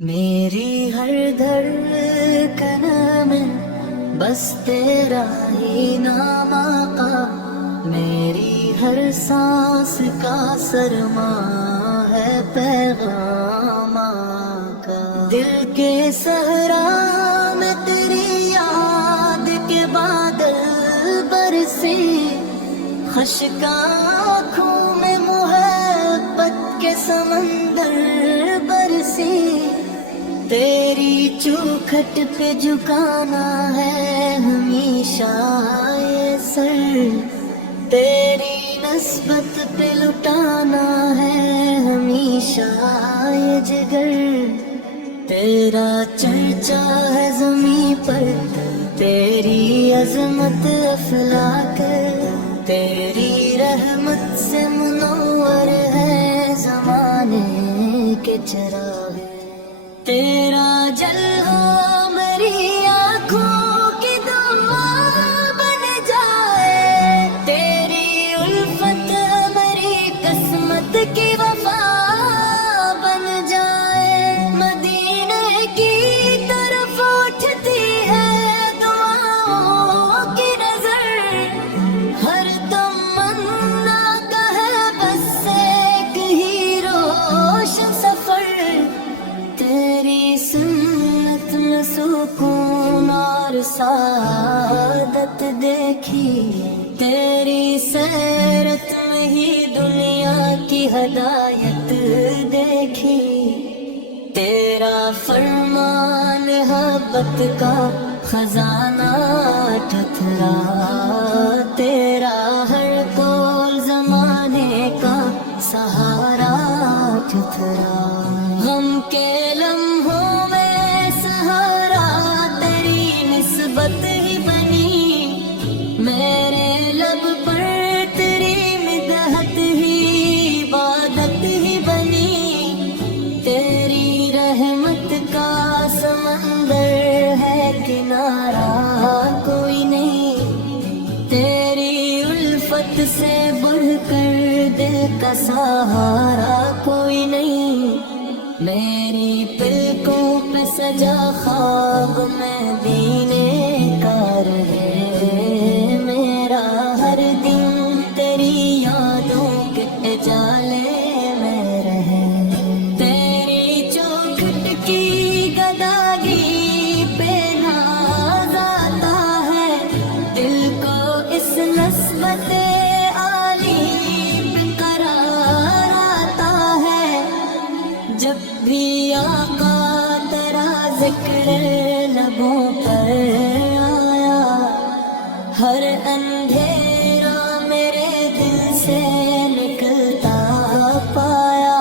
میری ہر دھڑکن میں بس تیرا ہی نام آقا، میری ہر سانس کا سرما ہے پیغام آقا۔ دل کے صحرا میں تیری یاد کے بادل برسے، خشک آنکھوں میں محبت کے سمندر برسے، تیری چوکھٹ پہ جھکانا ہے ہمیشہ یہ سر، تیری نسبت پہ لٹانا ہے ہمیشہ یہ جگر۔ تیرا چرچا ہے زمین پر، تیری عظمت افلاک، تیری رحمت سے منور ہے زمانے کے چراغ۔ تیرا جلوہ میری آنکھوں کی دعا بن جائے، تیری الفت میری قسمت کی وفا بن جائے۔ مدینے کی طرف اٹھتی ہے دعاؤں کی نظر، ہر تمنا کا ہے بس ایک ہی روشن سفر۔ تیری سنت میں سکون اور سعادت دیکھی، تیری سیرت میں ہی دنیا کی ہدایت دیکھی۔ تیرا فرمان محبت کا خزانہ ٹھٹھرا، تیرا ہر قول زمانے کا سہارا ٹھٹھرا۔ غم کے لمحوں میں سہارا تیری نسبت ہی بنی، میرے لب پر تیری مدحت ہی عبادت ہی بنی۔ تیری رحمت کا سمندر ہے کنارہ کوئی نہیں، تیری الفت سے بڑھ کر دل کا سہارا کوئی نہیں۔ میری پلکوں پہ سجا خواب میں دینے کا رہے، میرا ہر دن تیری یادوں کے اجالے میں رہے۔ تیری چوکھٹ کی گداگی پہ ناز آتا ہے، دل کو اس نسبت عالی پہ قرار آتا ہے۔ جب بھی آقا تیرا ذکر لبوں پر آیا، ہر اندھیرا میرے دل سے نکلتا پایا۔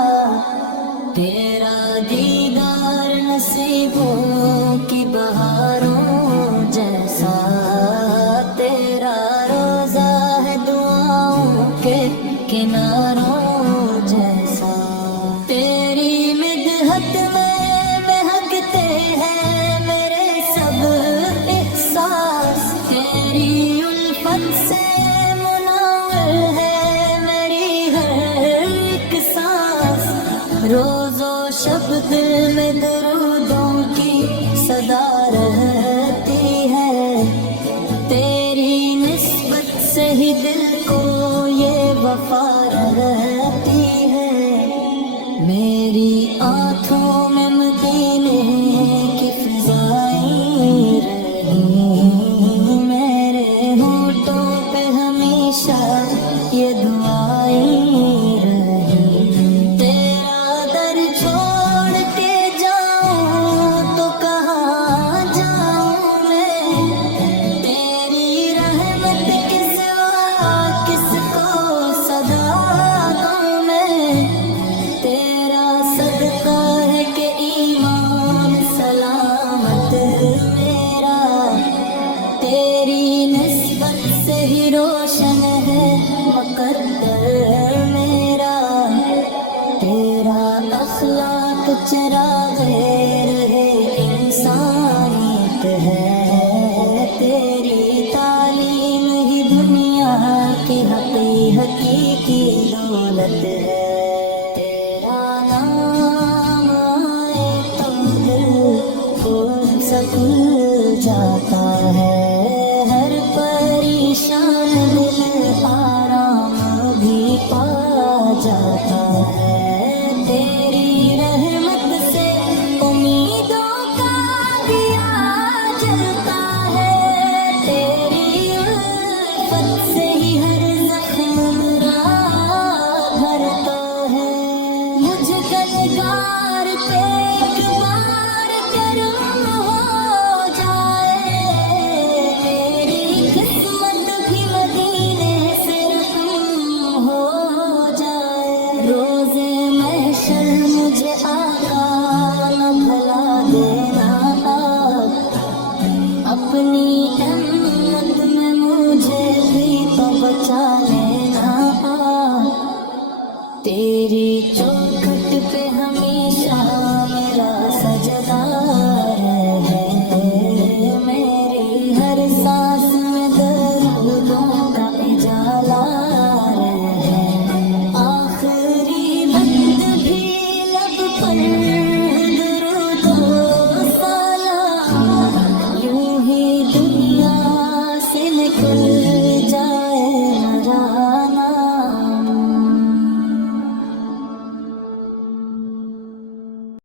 تیرا دیدار نصیبوں کی بہاروں جیسا، تیرا روزہ ہے دعاؤں کے کناروں جیسا۔ تیری مدحت میں مہکتے ہیں میرے سب احساس، تیری الفت سے منور ہے میری ہر ایک سانس۔ روز و شب دل میں درودوں کی صدا رہتی ہے، تیری نسبت سے ہی دل کو یہ وفا رہتی ہے۔ میری آنکھوں میں مدینے کی فضائیں رہی، میرے ہونٹوں پہ ہمیشہ یہ دعائیں رہی۔ تیرا در چھوڑ کے جاؤں تو کہاں جاؤں میں، تیری رحمت کے سوا کس کو صدا دوں میں۔ تیرا صدقہ ہے کہ ایمان سلامت میرا، تیری نسبت سے ہی روشن ہے مقدر میرا۔ تیرا اخلاق چراغ رہے انسانیت ہے، تیری تعلیم ہی دنیا کی حقیقی دولت